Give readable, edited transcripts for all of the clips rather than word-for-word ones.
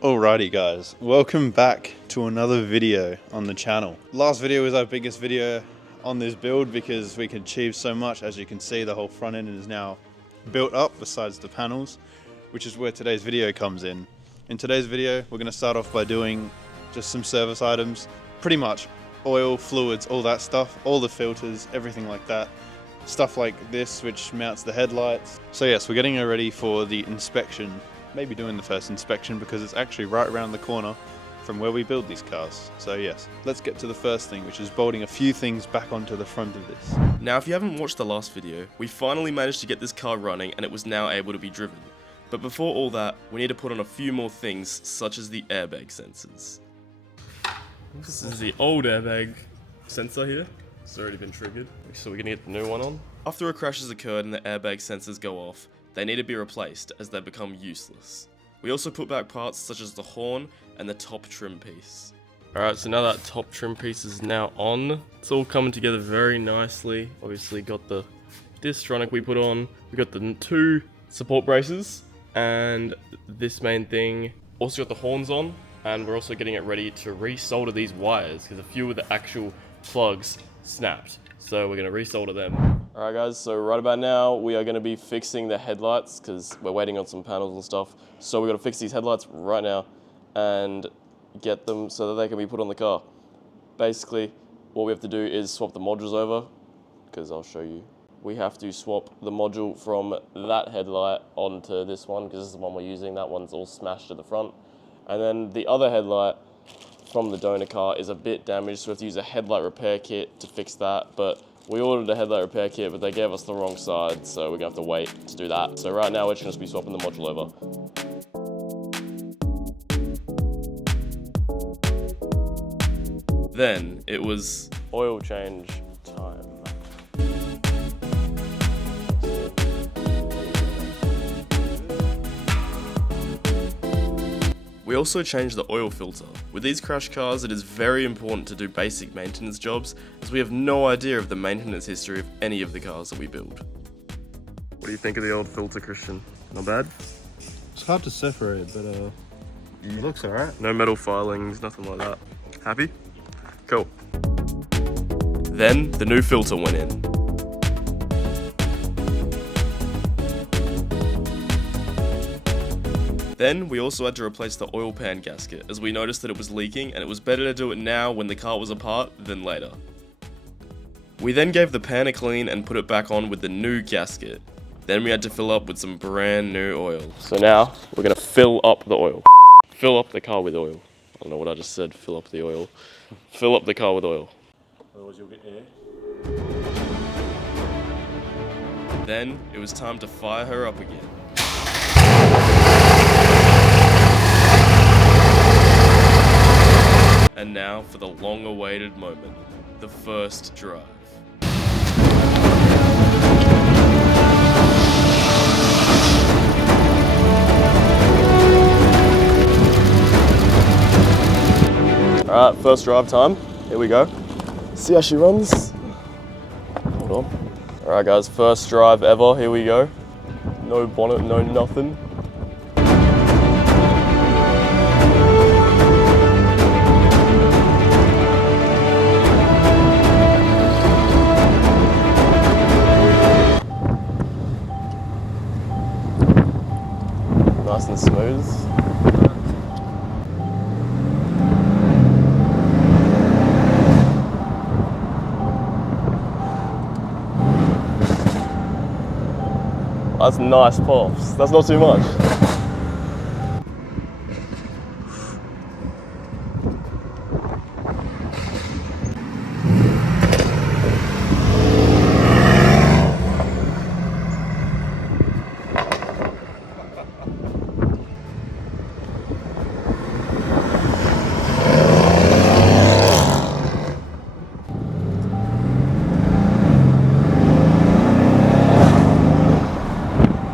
Alrighty guys, welcome back to another video on the channel. Last video was our biggest video on this build because we can achieve so much. As you can see, the whole front end is now built up besides the panels, which is where today's video comes in. In today's video, we're going to start off by doing just some service items, pretty much oil, fluids, all that stuff, all the filters, everything like that. Stuff like this, which mounts the headlights. So yes, we're getting ready for the inspection. Maybe doing the first inspection because it's actually right around the corner from where we build these cars. So yes, let's get to the first thing, which is bolting a few things back onto the front of this. Now if you haven't watched the last video, we finally managed to get this car running and it was now able to be driven. But before all that, we need to put on a few more things, such as the airbag sensors. This is the old airbag sensor here. It's already been triggered, so we're gonna get the new one on. After a crash has occurred and the airbag sensors go off, they need to be replaced as they become useless. We also put back parts such as the horn and the top trim piece. Alright, so now that top trim piece is now on, it's all coming together very nicely. Obviously got the Distronic we put on, we got the two support braces, and this main thing. Also got the horns on, and we're also getting it ready to resolder these wires because a few of the actual plugs snapped. So we're going to resolder them. Alright guys, so right about now we are going to be fixing the headlights because we're waiting on some panels and stuff. So we're going to fix these headlights right now and get them so that they can be put on the car. Basically, what we have to do is swap the modules over, because I'll show you. We have to swap the module from that headlight onto this one because this is the one we're using. That one's all smashed at the front. And then the other headlight from the donor car is a bit damaged, so we have to use a headlight repair kit to fix that. But we ordered a headlight repair kit, but they gave us the wrong side, so we're gonna have to wait to do that. So right now we're just gonna be swapping the module over. Then it was oil change time. We also changed the oil filter. With these crash cars, it is very important to do basic maintenance jobs, as we have no idea of the maintenance history of any of the cars that we build. What do you think of the old filter, Christian? Not bad? It's hard to separate, but it looks alright. No metal filings, nothing like that. Happy? Cool. Then the new filter went in. Then we also had to replace the oil pan gasket as we noticed that it was leaking and it was better to do it now when the car was apart than later. We then gave the pan a clean and put it back on with the new gasket. Then we had to fill up with some brand new oil. So now we're going to fill up the oil. Fill up the car with oil. I don't know what I just said, fill up the oil. Fill up the car with oil. Otherwise you'll get air. Then it was time to fire her up again. And now for the long-awaited moment, the first drive. Alright, first drive time. Here we go. See how she runs. Hold on. Alright guys, first drive ever. Here we go. No bonnet, no nothing. Nice and smooth. That's nice pops. That's not too much.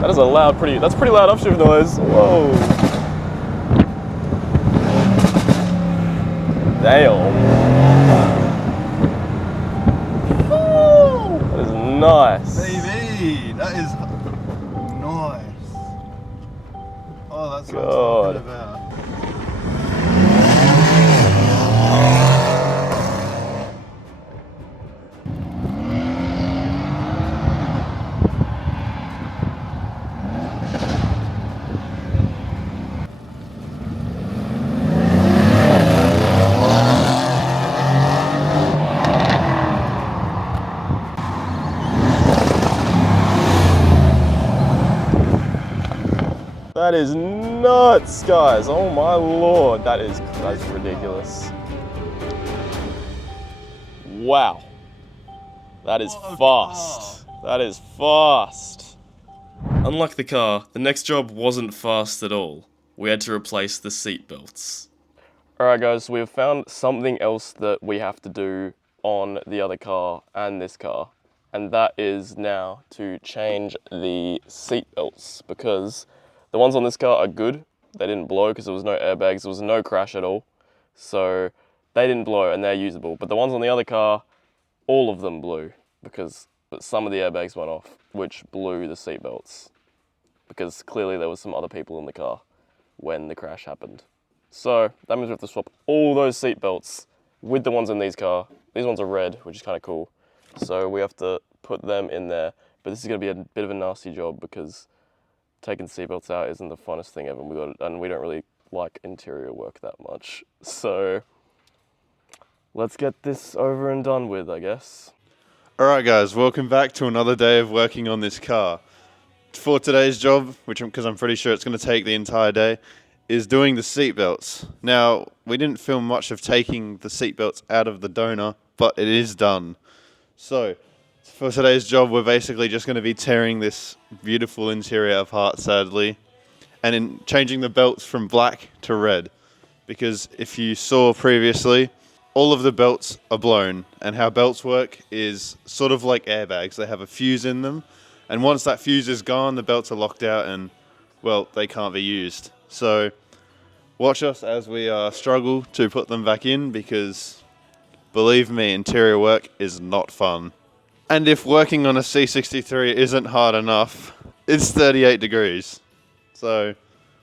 That is a loud, that's pretty loud upshift noise. Whoa. Damn. That is nice. Baby, that is nice. Oh, that's what I'm God. talking about. That is nuts, guys. Oh my lord, that's ridiculous. Wow. That is fast. That is fast. Unlike the car, the next job wasn't fast at all. We had to replace the seat belts. Alright guys, so we have found something else that we have to do on the other car and this car. And that is now to change the seat belts, because the ones on this car are good. They didn't blow because there was no airbags, there was no crash at all. So they didn't blow and they're usable. But the ones on the other car, all of them blew because some of the airbags went off, which blew the seat belts. Because clearly there was some other people in the car when the crash happened. So that means we have to swap all those seat belts with the ones in these car. These ones are red, which is kind of cool. So we have to put them in there. But this is going to be a bit of a nasty job because taking the seat belts out isn't the funnest thing ever. And we don't really like interior work that much. So let's get this over and done with, I guess. Alright guys, welcome back to another day of working on this car. For today's job, because I'm pretty sure it's going to take the entire day, is doing the seat belts. Now, we didn't film much of taking the seat belts out of the donor, but it is done. So, for today's job, we're basically just going to be tearing this beautiful interior apart, sadly, and changing the belts from black to red. Because if you saw previously, all of the belts are blown, and how belts work is sort of like airbags. They have a fuse in them, and once that fuse is gone, the belts are locked out and, well, they can't be used. So, watch us as we struggle to put them back in, because, believe me, interior work is not fun. And if working on a C63 isn't hard enough, it's 38 degrees. So,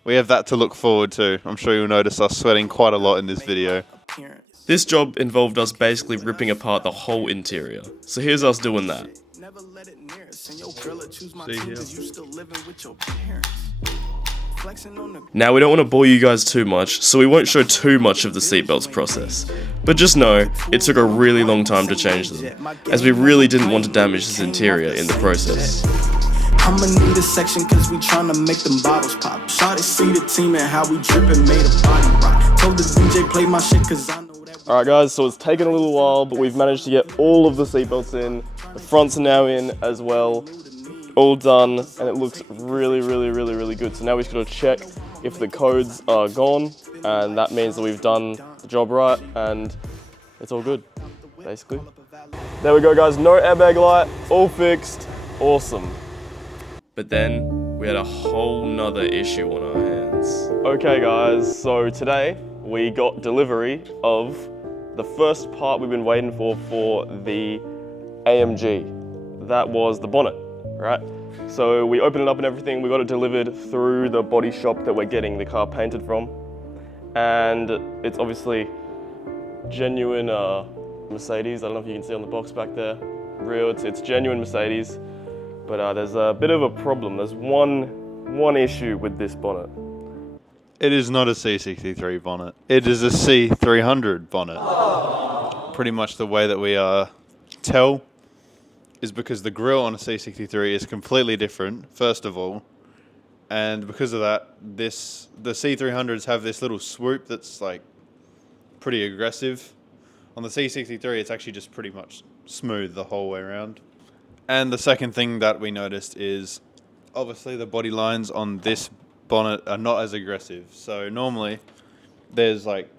we have that to look forward to. I'm sure you'll notice us sweating quite a lot in this video. This job involved us basically ripping apart the whole interior. So here's us doing that. Now we don't want to bore you guys too much, so we won't show too much of the seatbelts process. But just know, it took a really long time to change them, as we really didn't want to damage this interior in the process. I'ma need a section cause we tryna make them bottles pop. Shawty see the team and how we drippin', made a body rock. Told the DJ play my shit cause I know that. Alright guys, so it's taken a little while, but we've managed to get all of the seatbelts in. The fronts are now in as well. All done, and it looks really good. So now we just gotta check if the codes are gone, and that means that we've done the job right, and it's all good, basically. There we go guys, no airbag light, all fixed, awesome. But then, we had a whole nother issue on our hands. Okay guys, so today we got delivery of the first part we've been waiting for the AMG. That was the bonnet, right? So we opened it up and everything, we got it delivered through the body shop that we're getting the car painted from. And it's obviously genuine Mercedes. I don't know if you can see on the box back there. Real, it's genuine Mercedes. But there's a bit of a problem. There's one issue with this bonnet. It is not a C63 bonnet. It is a C300 bonnet. Pretty much the way that we tell is because the grille on a C63 is completely different, first of all. And because of that, the C300s have this little swoop that's like pretty aggressive. On the C63, it's actually just pretty much smooth the whole way around. And the second thing that we noticed is obviously the body lines on this bonnet are not as aggressive. So normally there's like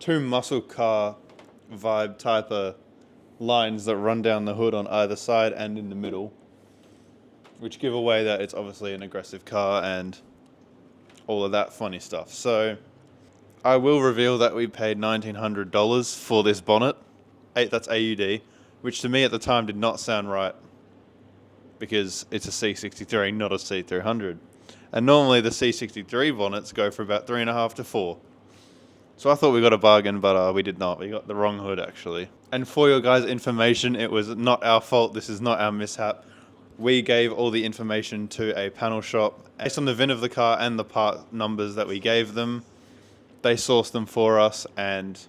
two muscle car vibe type of lines that run down the hood on either side and in the middle, which give away that it's obviously an aggressive car and all of that funny stuff. So I will reveal that we paid $1,900 for this bonnet. That's AUD, which to me at the time did not sound right, because it's a C63, not a C300. And normally the C63 bonnets go for about $3.5 to $4. So I thought we got a bargain, but we did not. We got the wrong hood, actually. And for your guys' information, it was not our fault. This is not our mishap. We gave all the information to a panel shop. Based on the VIN of the car and the part numbers that we gave them, they sourced them for us, and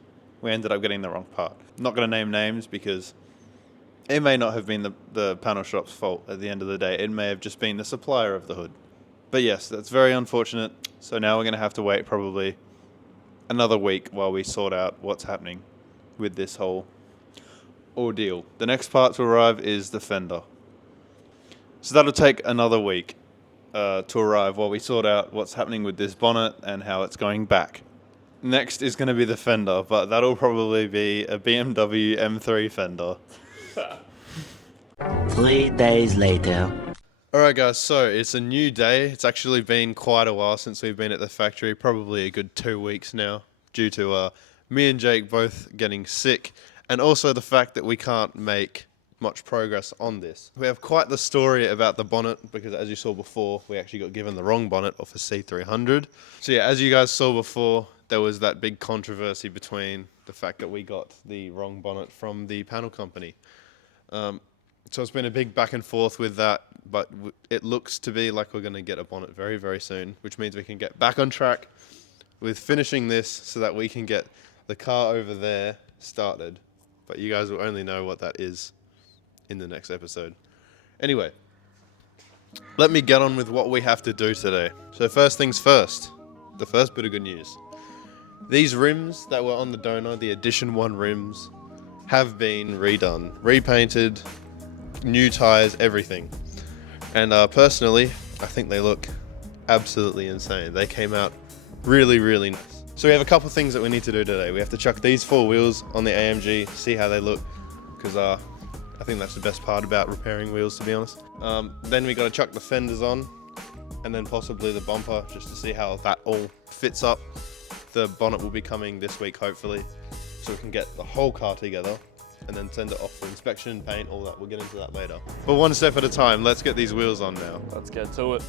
we ended up getting the wrong part. I'm not going to name names because it may not have been the panel shop's fault at the end of the day. It may have just been the supplier of the hood. But yes, that's very unfortunate. So now we're going to have to wait probably another week while we sort out what's happening with this whole ordeal. The next part to arrive is the fender. So that'll take another week to arrive while we sort out what's happening with this bonnet and how it's going back. Next is going to be the fender, but that'll probably be a BMW M3 fender. 3 days later. Alright guys, so it's a new day. It's actually been quite a while since we've been at the factory, probably a good 2 weeks now, due to me and Jake both getting sick, and also the fact that we can't make much progress on this. We have quite the story about the bonnet, because as you saw before, we actually got given the wrong bonnet off a C300. So yeah, as you guys saw before, there was that big controversy between the fact that we got the wrong bonnet from the panel company. So it's been a big back and forth with that, but it looks to be like we're going to get a bonnet very, very soon, which means we can get back on track with finishing this so that we can get the car over there started. But you guys will only know what that is in the next episode. Anyway, let me get on with what we have to do today. So first things first, the first bit of good news. These rims that were on the donor, the Edition 1 rims, have been redone, repainted, new tires, everything. And personally, I think they look absolutely insane. They came out really, really nice. So we have a couple things that we need to do today. We have to chuck these 4 wheels on the AMG, see how they look, because I think that's the best part about repairing wheels, to be honest. Then we got to chuck the fenders on, and then possibly the bumper, just to see how that all fits up. The bonnet will be coming this week, hopefully, so we can get the whole car together and then send it off for inspection, paint, all that. We'll get into that later. But one step at a time, let's get these wheels on now. Let's get to it.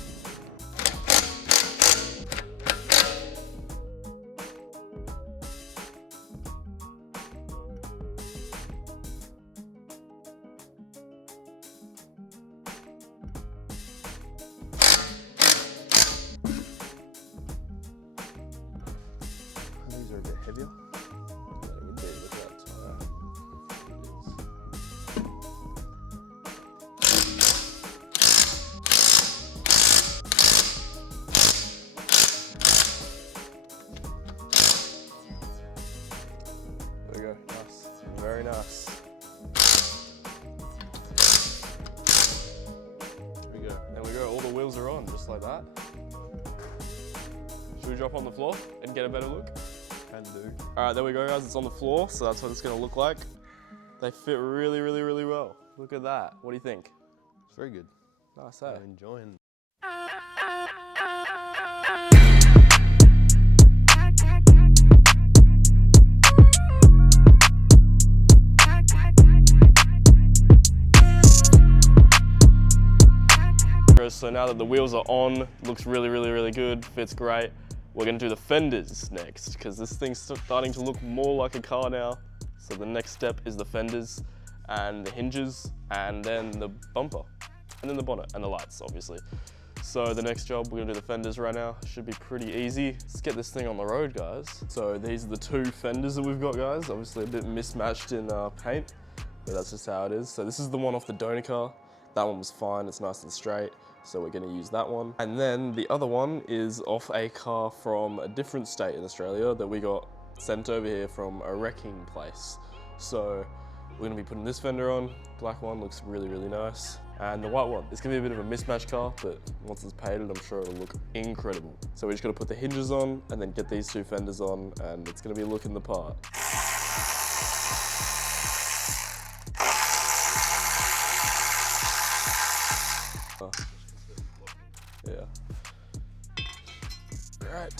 These are a bit heavier. There we go, nice, very nice. There we go. There we go, all the wheels are on, just like that. Should we drop on the floor and get a better look? Can do. All right, there we go, guys. It's on the floor, so that's what it's gonna look like. They fit really, really, really well. Look at that. What do you think? It's very good. Nice, eh? I'm enjoying. So now that the wheels are on, looks really, really, really good, fits great. We're gonna do the fenders next, because this thing's starting to look more like a car now. So the next step is the fenders and the hinges, and then the bumper, and then the bonnet and the lights, obviously. So the next job, we're gonna do the fenders right now. Should be pretty easy. Let's get this thing on the road, guys. So these are the 2 fenders that we've got, guys. Obviously a bit mismatched in paint, but that's just how it is. So this is the one off the donor car. That one was fine, it's nice and straight. So we're gonna use that one. And then the other one is off a car from a different state in Australia that we got sent over here from a wrecking place. So we're gonna be putting this fender on. Black one looks really, really nice. And the white one, it's gonna be a bit of a mismatched car, but once it's painted, I'm sure it'll look incredible. So we're just gonna put the hinges on and then get these 2 fenders on, and it's gonna be looking the part. Yeah. Right,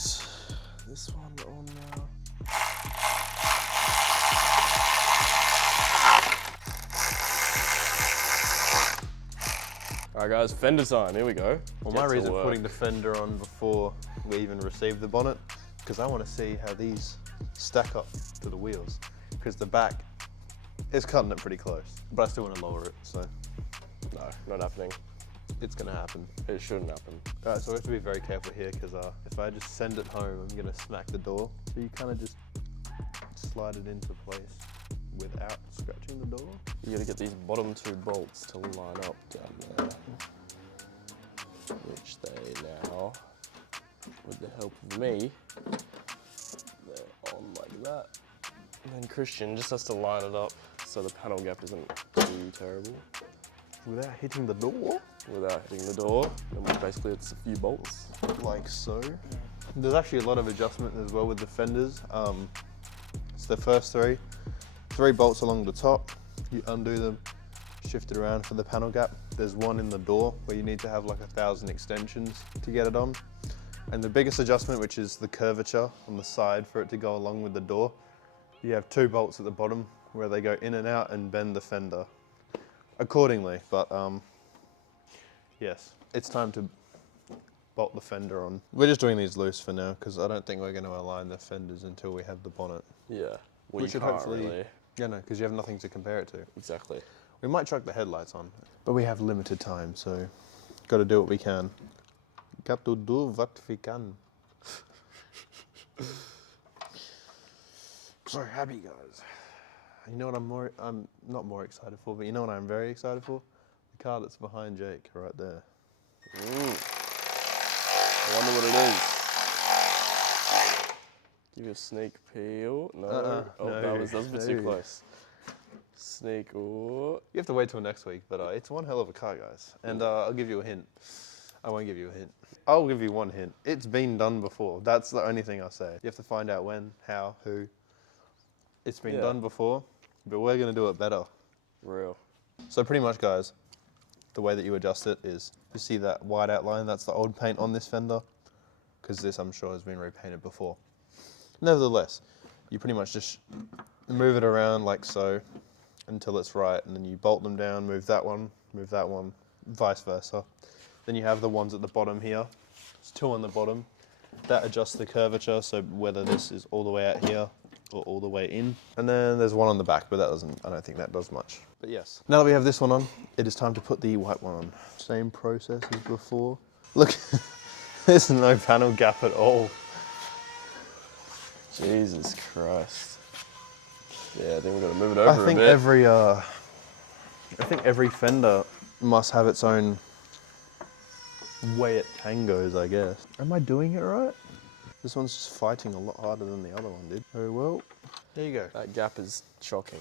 this one on now. All right, guys, fender time. Here we go. Well, my reason for putting the fender on before we even received the bonnet, because I want to see how these stack up to the wheels. Because the back is cutting it pretty close, but I still want to lower it, so. No, not happening. It's gonna happen. It shouldn't happen. All right, so we have to be very careful here, because if I just send it home, I'm gonna smack the door. So you kind of just slide it into place without scratching the door. You gotta get these bottom 2 bolts to line up down there. which they now, with the help of me, they're on like that. And then Christian just has to line it up so the panel gap isn't too terrible. Without hitting the door? Without hitting the door, and basically it's a few bolts. Like so. There's actually a lot of adjustment as well with the fenders. It's the first three bolts along the top. You undo them, shift it around for the panel gap. There's one in the door where you need to have like 1,000 extensions to get it on. And the biggest adjustment, which is the curvature on the side for it to go along with the door, you have 2 bolts at the bottom where they go in and out and bend the fender accordingly. But yes, it's time to bolt the fender on. We're just doing these loose for now because I don't think we're going to align the fenders until we have the bonnet. Yeah, well, We should hopefully, really. Yeah, no, because you have nothing to compare it to. Exactly. We might chuck the headlights on, but we have limited time, so got to do what we can. Got to do what we can. So happy, guys. You know what I'm not more excited for, but you know what I'm very excited for? The car that's behind Jake, right there. I wonder what it is. Give you a sneak peek. No. No, that was a bit too no. close. Sneak. Oh. You have to wait till next week, but it's one hell of a car, guys. And I'll give you a hint. I won't give you a hint. I'll give you one hint. It's been done before. That's the only thing I'll say. You have to find out when, how, who. It's been done before, but we're going to do it better. Real. So pretty much, guys, the way that you adjust it is, you see that white outline, that's the old paint on this fender, because this, I'm sure, has been repainted before. Nevertheless, you pretty much just move it around like so until it's right, and then you bolt them down, move that one, vice versa. Then you have the ones at the bottom here. There's 2 on the bottom. That adjusts the curvature, so whether this is all the way out here or all the way in. And then there's one on the back, but that doesn't, I don't think that does much. But yes, now that we have this one on, it is time to put the white one on. Same process as before. Look, there's no panel gap at all. Jesus Christ. Yeah, I think we've got to move it over a bit. I think every fender must have its own way it tangos, I guess. Am I doing it right? This one's just fighting a lot harder than the other one did. Oh well, there you go. That gap is shocking.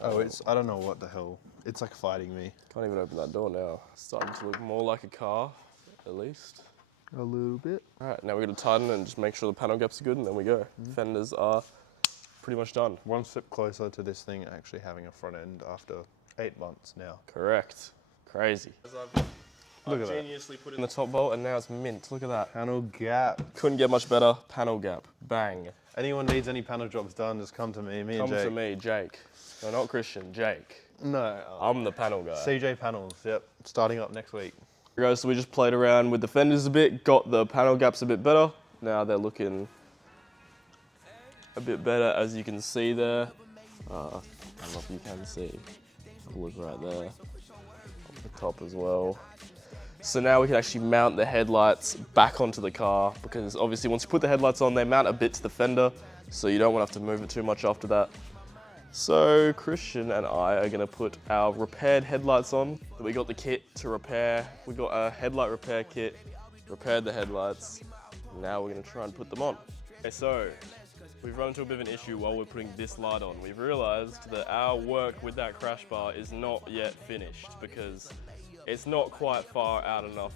Oh, I don't know what the hell. It's like fighting me. Can't even open that door now. It's starting to look more like a car, at least. A little bit. All right, now we're going to tighten and just make sure the panel gaps are good, and then we go. Fenders are pretty much done. One step closer to this thing actually having a front end after 8 months now. Correct. Crazy. Look at that. Ingeniously put in the top bolt, and now it's mint. Look at that. Panel gap. Couldn't get much better. Panel gap. Bang. Anyone needs any panel jobs done, just come to me. Me and Jake. Come to me, Jake. No, not Christian, Jake. No. I'm the panel guy. CJ Panels, yep. Starting up next week. Guys, so we just played around with the fenders a bit, got the panel gaps a bit better. Now they're looking a bit better, as you can see there. I don't know if you can see. Look right there. On the top as well. So now we can actually mount the headlights back onto the car, because obviously once you put the headlights on, they mount a bit to the fender, so you don't want to have to move it too much after that. So Christian and I are going to put our repaired headlights on. We got the kit to repair. We got a headlight repair kit, repaired the headlights. Now we're going to try and put them on. Okay, so we've run into a bit of an issue while we're putting this light on. We've realized that our work with that crash bar is not yet finished, because it's not quite far out enough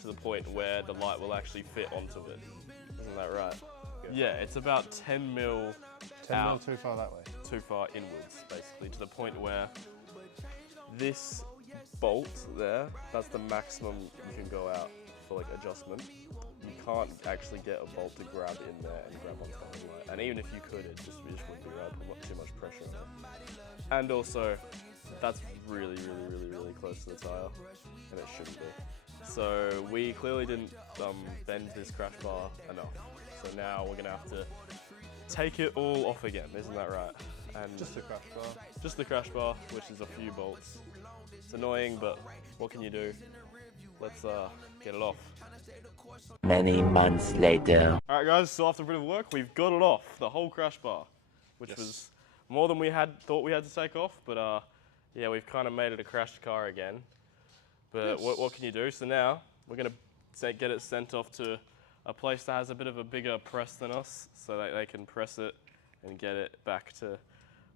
to the point where the light will actually fit onto it. Isn't that right? Yeah, it's about 10 mil 10 out. mil too far that way. Too far inwards, basically, to the point where this bolt there, that's the maximum you can go out for like adjustment. You can't actually get a bolt to grab in there and grab onto the light. And even if you could, it just wouldn't be right, put too much pressure on it. And also, that's really close to the tire, and it shouldn't be. So we clearly didn't bend this crash bar enough. So now we're gonna have to take it all off again, isn't that right? And Just the crash bar. just the crash bar, which is a few bolts. It's annoying, but what can you do? Let's get it off. Many months later. All right, guys. So after a bit of work, we've got it off, the whole crash bar, which was more than we thought we had to take off. But yeah, we've kind of made it a crashed car again. But what can you do? So now we're gonna get it sent off to a place that has a bit of a bigger press than us, so that they can press it and get it back to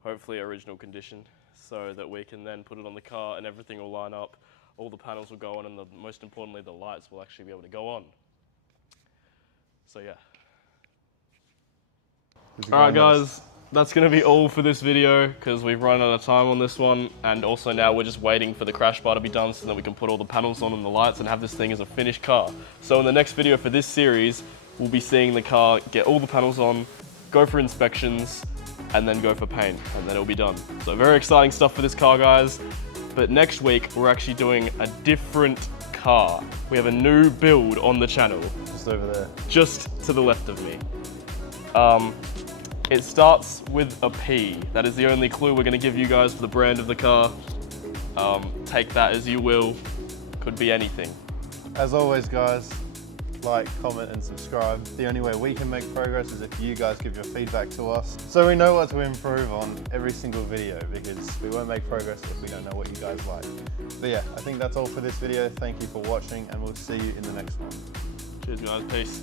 hopefully original condition, so that we can then put it on the car and everything will line up, all the panels will go on, and most importantly the lights will actually be able to go on. So yeah. Alright guys, that's going to be all for this video because we've run out of time on this one, and also now we're just waiting for the crash bar to be done so that we can put all the panels on and the lights and have this thing as a finished car. So in the next video for this series, we'll be seeing the car get all the panels on, go for inspections, and then go for paint, and then it'll be done. So very exciting stuff for this car, guys. But next week, we're actually doing a different car. We have a new build on the channel. Just over there. Just to the left of me. It starts with a P. That is the only clue we're going to give you guys for the brand of the car. Take that as you will. Could be anything. As always, guys, like, comment and subscribe. The only way we can make progress is if you guys give your feedback to us, so we know what to improve on every single video, because we won't make progress if we don't know what you guys like. But yeah, I think that's all for this video. Thank you for watching, and we'll see you in the next one. Cheers guys, peace.